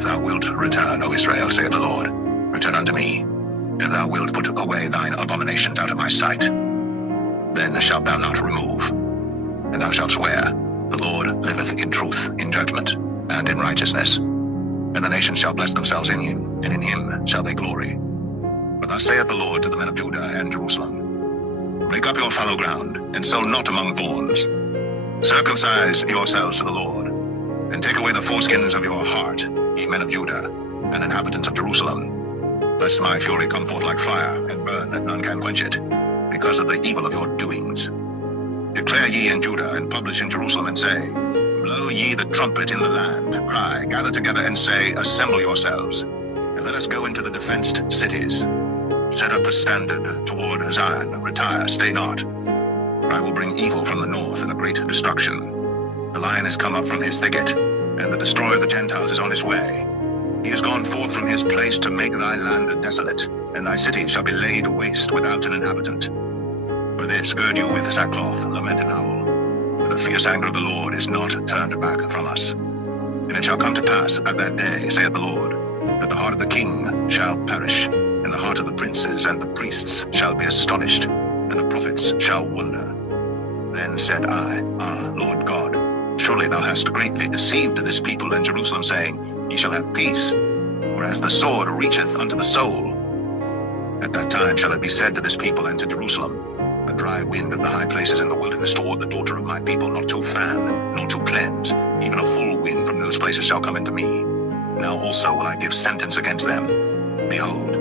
If thou wilt return, O Israel, saith the Lord, return unto me. If thou wilt put away thine abominations out of my sight, then shalt thou not remove. And thou shalt swear, the Lord liveth in truth, in judgment, and in righteousness. And the nations shall bless themselves in him, and in him shall they glory. For thus saith the Lord to the men of Judah and Jerusalem, break up your fallow ground, and sow not among thorns. Circumcise yourselves to the Lord, and take away the foreskins of your heart, ye men of Judah, and inhabitants of Jerusalem, lest my fury come forth like fire, and burn that none can quench it, because of the evil of your doings. Declare ye in Judah, and publish in Jerusalem, and say, blow ye the trumpet in the land, cry, gather together, and say, assemble yourselves, and let us go into the defenced cities. Set up the standard toward Zion, retire, stay not. For I will bring evil from the north, and a great destruction. The lion is come up from his thicket, and the destroyer of the Gentiles is on his way. He is gone forth from his place to make thy land desolate, and thy cities shall be laid waste without an inhabitant. For this gird you with sackcloth, lament and howl. For the fierce anger of the Lord is not turned back from us. And it shall come to pass at that day, saith the Lord, that the heart of the king shall perish, and the heart of the princes and the priests shall be astonished, and the prophets shall wonder. Then said I, Lord God, surely thou hast greatly deceived this people and Jerusalem, saying, ye shall have peace, whereas the sword reacheth unto the soul. At that time shall it be said to this people and to Jerusalem, a dry wind of the high places in the wilderness toward the daughter of my people, not to fan, nor to cleanse, even a full wind from those places shall come into me. Now also will I give sentence against them. Behold,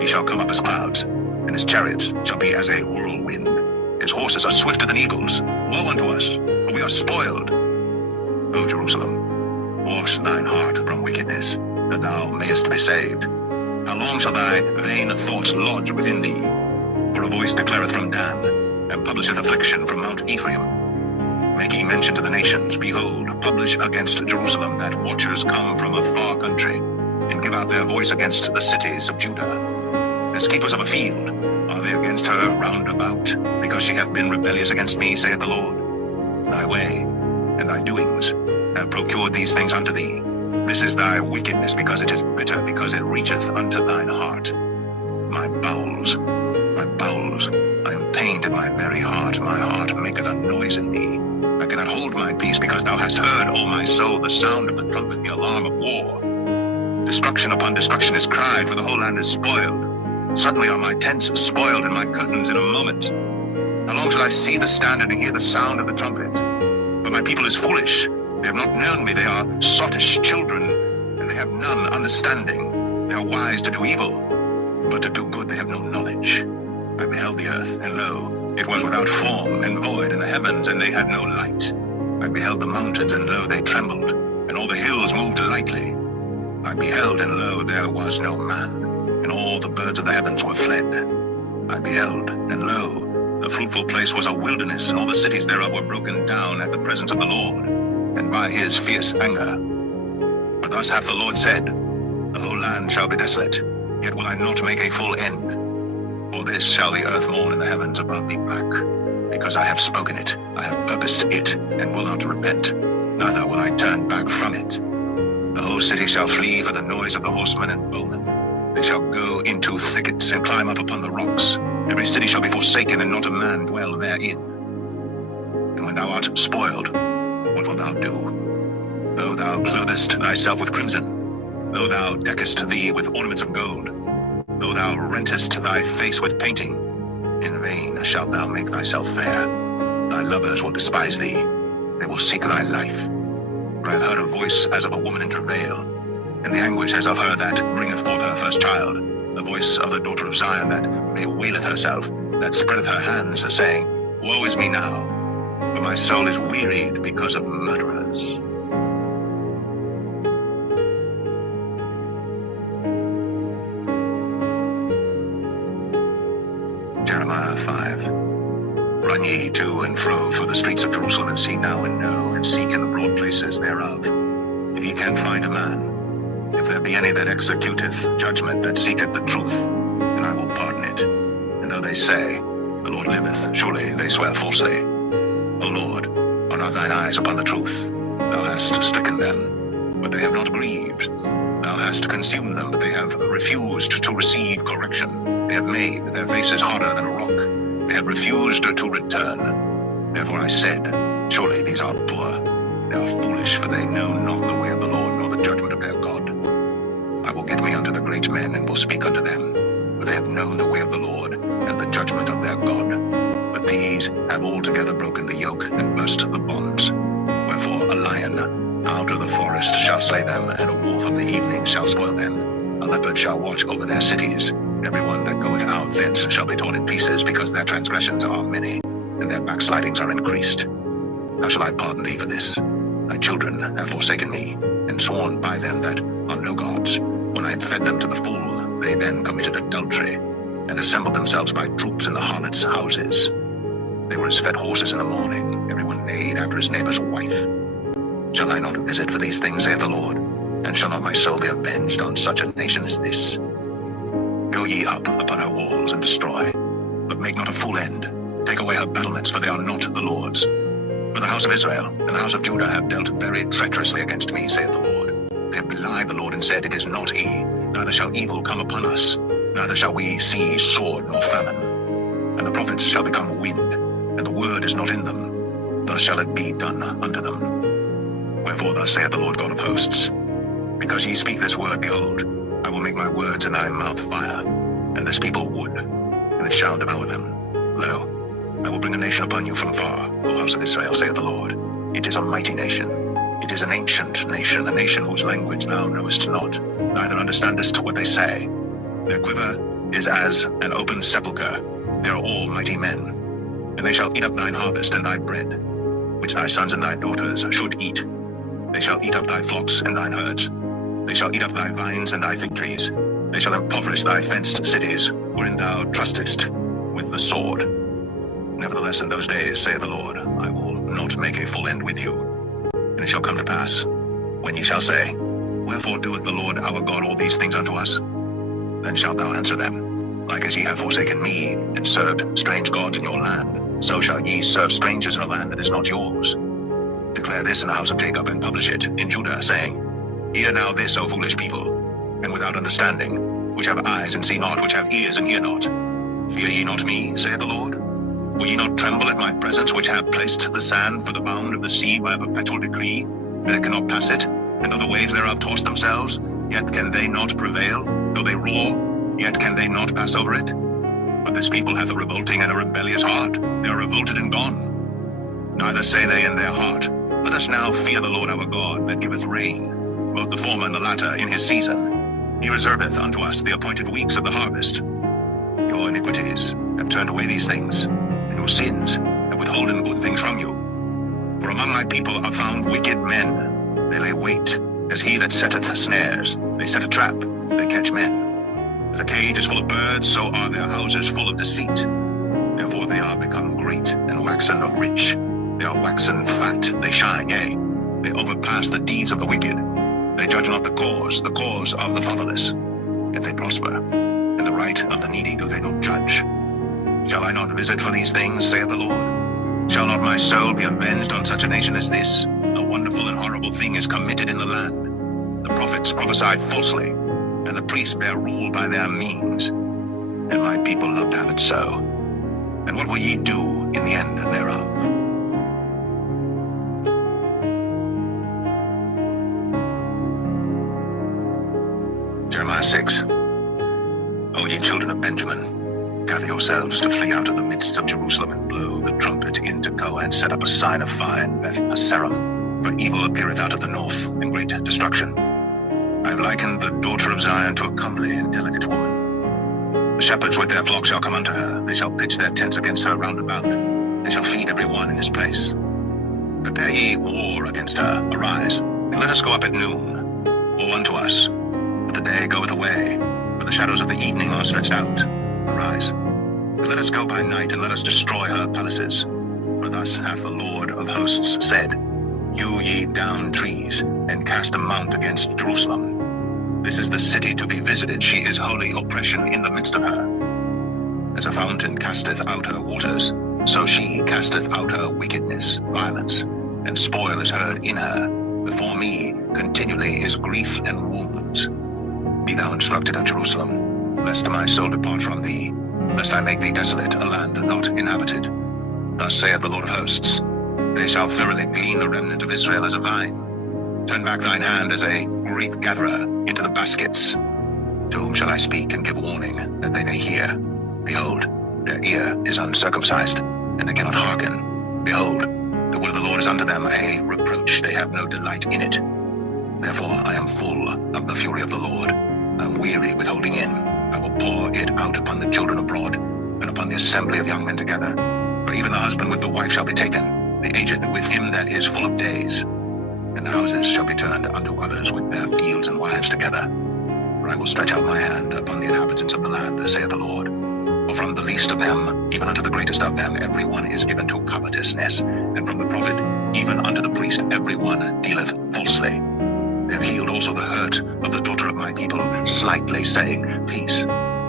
he shall come up as clouds, and his chariots shall be as a whirlwind. His horses are swifter than eagles. Woe unto us, for we are spoiled. O Jerusalem, wash thine heart from wickedness, that thou mayest be saved. How long shall thy vain thoughts lodge within thee? For a voice declareth from Dan, and publisheth affliction from Mount Ephraim. Make ye mention to the nations, behold, publish against Jerusalem that watchers come from a far country, and give out their voice against the cities of Judah. As keepers of a field are they against her round about, because she hath been rebellious against me, saith the Lord. Thy way and thy doings have procured these things unto thee. This is thy wickedness, because it is bitter, because it reacheth unto thine heart. My bowels, I am pained in my very heart. My heart maketh a noise in me. I cannot hold my peace, because thou hast heard, O my soul, the sound of the trumpet, the alarm of war. Destruction upon destruction is cried, for the whole land is spoiled. Suddenly are my tents spoiled, and my curtains in a moment. How long shall I see the standard and hear the sound of the trumpet? For my people is foolish. They have not known me. They are sottish children, and they have none understanding. They are wise to do evil, but to do good they have no knowledge. I beheld the earth, and lo, it was without form and void, and the heavens, and they had no light. I beheld the mountains, and lo, they trembled, and all the hills moved lightly. I beheld, and lo, there was no man, and all the birds of the heavens were fled. I beheld, and lo, the fruitful place was a wilderness, and all the cities thereof were broken down at the presence of the Lord, and by his fierce anger. For thus hath the Lord said, the whole land shall be desolate, yet will I not make a full end. For this shall the earth mourn, and the heavens above be black, because I have spoken it, I have purposed it, and will not repent, neither will I turn back from it. The whole city shall flee for the noise of the horsemen and bowmen. They shall go into thickets, and climb up upon the rocks. Every city shall be forsaken, and not a man dwell therein. And when thou art spoiled, what wilt thou do? Though thou clothest thyself with crimson, though thou deckest thee with ornaments of gold, though thou rentest thy face with painting, in vain shalt thou make thyself fair. Thy lovers will despise thee, they will seek thy life. For I have heard a voice as of a woman in travail, and the anguish as of her that bringeth forth her first child, the voice of the daughter of Zion that bewaileth herself, that spreadeth her hands, saying, woe is me now, for my soul is wearied because of murderers. Jeremiah 5. Run ye to and fro through the streets of Jerusalem, and see now and know, and seek in the broad places thereof, if ye can find a man, if there be any that executeth judgment, that seeketh the truth, then I will pardon it. And though they say, the Lord liveth, surely they swear falsely. O Lord, are not thine eyes upon the truth? Thou hast stricken them, but they have not grieved. Thou hast consumed them, but they have refused to receive correction. They have made their faces harder than a rock. They have refused to return. Therefore I said, surely these are poor. They are foolish, for they know not the way of the Lord, nor the judgment of their God. I will get me unto the great men, and will speak unto them. For they have known the way of the Lord, and the judgment of their God. But these have altogether broken the yoke, and burst the bonds. Wherefore a lion out of the forest shall slay them, and a wolf of the evening shall spoil them. A leopard shall watch over their cities. Every one that goeth out thence shall be torn in pieces, because their transgressions are many, and their backslidings are increased. How shall I pardon thee for this? Thy children have forsaken me, and sworn by them that are no gods. When I had fed them to the full, they then committed adultery, and assembled themselves by troops in the harlots' houses. They were as fed horses in the morning, every one neighed after his neighbor's wife. Shall I not visit for these things, saith the Lord? And shall not my soul be avenged on such a nation as this? Go ye up upon her walls, and destroy, but make not a full end. Take away her battlements, for they are not the Lord's. For the house of Israel and the house of Judah have dealt very treacherously against me, saith the Lord. They have belied the Lord, and said, it is not he, neither shall evil come upon us, neither shall we see sword nor famine. And the prophets shall become wind, and the word is not in them. Thus shall it be done unto them. Wherefore thus saith the Lord God of hosts, because ye speak this word, behold, I will make my words in thy mouth fire, and this people wood, and it shall devour them. Lo, I will bring a nation upon you from far, O house of Israel, saith the Lord. It is a mighty nation. It is an ancient nation, a nation whose language thou knowest not, neither understandest what they say. Their quiver is as an open sepulchre. They are all mighty men. And they shall eat up thine harvest and thy bread, which thy sons and thy daughters should eat. They shall eat up thy flocks and thine herds. They shall eat up thy vines and thy fig trees. They shall impoverish thy fenced cities, wherein thou trustest, with the sword. Nevertheless, in those days, saith the Lord, I will not make a full end with you. And it shall come to pass, when ye shall say, wherefore doeth the Lord our God all these things unto us? Then shalt thou answer them, like as ye have forsaken me, and served strange gods in your land, so shall ye serve strangers in a land that is not yours. Declare this in the house of Jacob, and publish it in Judah, saying, hear now this, O foolish people, and without understanding, which have eyes and see not, which have ears and hear not. Fear ye not me, saith the Lord? Will ye not tremble at my presence, which have placed the sand for the bound of the sea by a perpetual decree, that it cannot pass it? And though the waves thereof toss themselves, yet can they not prevail. Though they roar, yet can they not pass over it. But this people hath a revolting and a rebellious heart. They are revolted and gone. Neither say they in their heart, let us now fear the Lord our God, that giveth rain, both the former and the latter, in his season. He reserveth unto us the appointed weeks of the harvest. Your iniquities have turned away these things, and your sins have withholden good things from you. For among my people are found wicked men. They lay wait, as he that setteth snares. They set a trap, they catch men. As a cage is full of birds, so are their houses full of deceit. Therefore they are become great, and waxen rich. They are waxen fat, they shine, yea, they overpass the deeds of the wicked. They judge not the cause of the fatherless. Yet they prosper, and the right of the needy do they not judge. Shall I not visit for these things, saith the Lord? Shall not my soul be avenged on such a nation as this? A wonderful and horrible thing is committed in the land. The prophets prophesy falsely, and the priests bear rule by their means. And my people love to have it so. And what will ye do in the end thereof? Jeremiah 6. O ye children of Benjamin, gather yourselves to flee out of the midst of Jerusalem, and blow the trumpet in Tekoa, and set up a sign of fire in Beth Hasaram. For evil appeareth out of the north, and great destruction. I have likened the daughter of Zion to a comely and delicate woman. The shepherds with their flocks shall come unto her. They shall pitch their tents against her round about. They shall feed every one in his place. Prepare ye war against her. Arise, and let us go up at noon. Woe unto us, for the day goeth away, for the shadows of the evening are stretched out. Arise, and let us go by night, and let us destroy her palaces. For thus hath the Lord of hosts said, hew ye down trees, and cast a mount against Jerusalem. This is the city to be visited. She is holy oppression in the midst of her. As a fountain casteth out her waters, so she casteth out her wickedness, violence, and spoil is heard in her. Before me continually is grief and wounds. Be thou instructed at Jerusalem, lest my soul depart from thee, lest I make thee desolate, a land not inhabited. Thus saith the Lord of hosts, they shall thoroughly glean the remnant of Israel as a vine. Turn back thine hand as a grape gatherer into the baskets. To whom shall I speak and give warning, that they may hear? Behold, their ear is uncircumcised, and they cannot hearken. Behold, the word of the Lord is unto them a reproach, they have no delight in it. Therefore I am full of the fury of the Lord. I am weary with holding in. I will pour it out upon the children abroad, and upon the assembly of young men together. For even the husband with the wife shall be taken, the aged with him that is full of days. And the houses shall be turned unto others with their fields and wives together. For I will stretch out my hand upon the inhabitants of the land, saith the Lord. For from the least of them, even unto the greatest of them, every one is given to covetousness, and from the prophet, even unto the priest, every one dealeth falsely. They have healed also the hurt of the daughter of my people, slightly saying, Peace,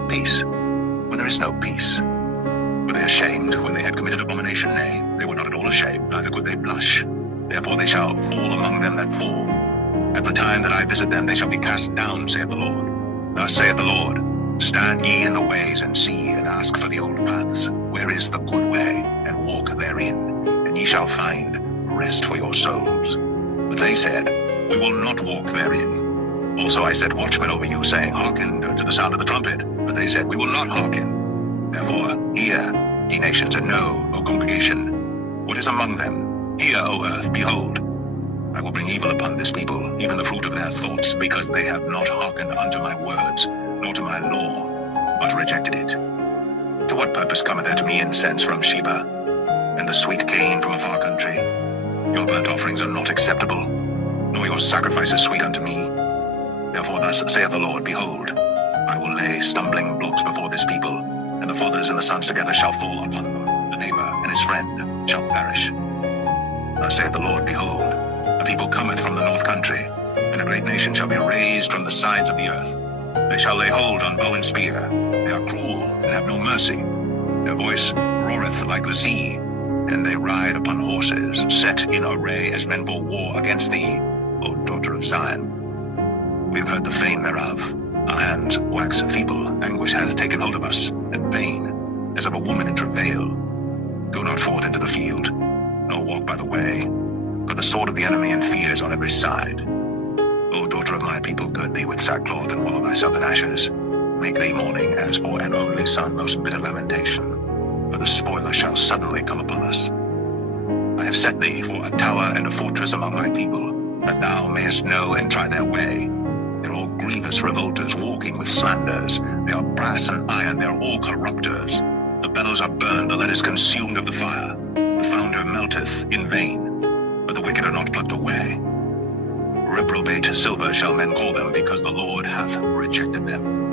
peace, when there is no peace. Were they ashamed when they had committed abomination? Nay, they were not at all ashamed, neither could they blush. Therefore they shall fall among them that fall. At the time that I visit them, they shall be cast down, saith the Lord. Thus saith the Lord, stand ye in the ways, and see, and ask for the old paths, where is the good way, and walk therein, and ye shall find rest for your souls. But they said, we will not walk therein. Also I set watchmen over you, saying, hearken to the sound of the trumpet. But they said, we will not hearken. Therefore hear, ye nations, and know, O congregation, what is among them. Hear, O earth, behold, I will bring evil upon this people, even the fruit of their thoughts, because they have not hearkened unto my words, nor to my law, but rejected it. To what purpose cometh there to me incense from Sheba, and the sweet cane from a far country? Your burnt offerings are not acceptable, nor your sacrifices sweet unto me. Therefore thus saith the Lord, behold, I will lay stumbling blocks before this people, and the fathers and the sons together shall fall upon them. The neighbor and his friend shall perish. Thus saith the Lord, behold, a people cometh from the north country, and a great nation shall be raised from the sides of the earth. They shall lay hold on bow and spear. They are cruel and have no mercy. Their voice roareth like the sea, and they ride upon horses, set in array as men for war against thee, O daughter of Zion. We have heard the fame thereof. Our hands wax feeble, anguish hath taken hold of us, and pain, as of a woman in travail. Go not forth into the field, nor walk by the way, for the sword of the enemy and fears on every side. O daughter of my people, gird thee with sackcloth, and wallow thyself in ashes. Make thee mourning as for an only son, most bitter lamentation, for the spoiler shall suddenly come upon us. I have set thee for a tower and a fortress among my people, that thou mayest know and try their way. They are all grievous revolters, walking with slanders. They are brass and iron, they are all corrupters. The bellows are burned, the lead is consumed of the fire. The founder melteth in vain, but the wicked are not plucked away. Reprobate silver shall men call them, because the Lord hath rejected them.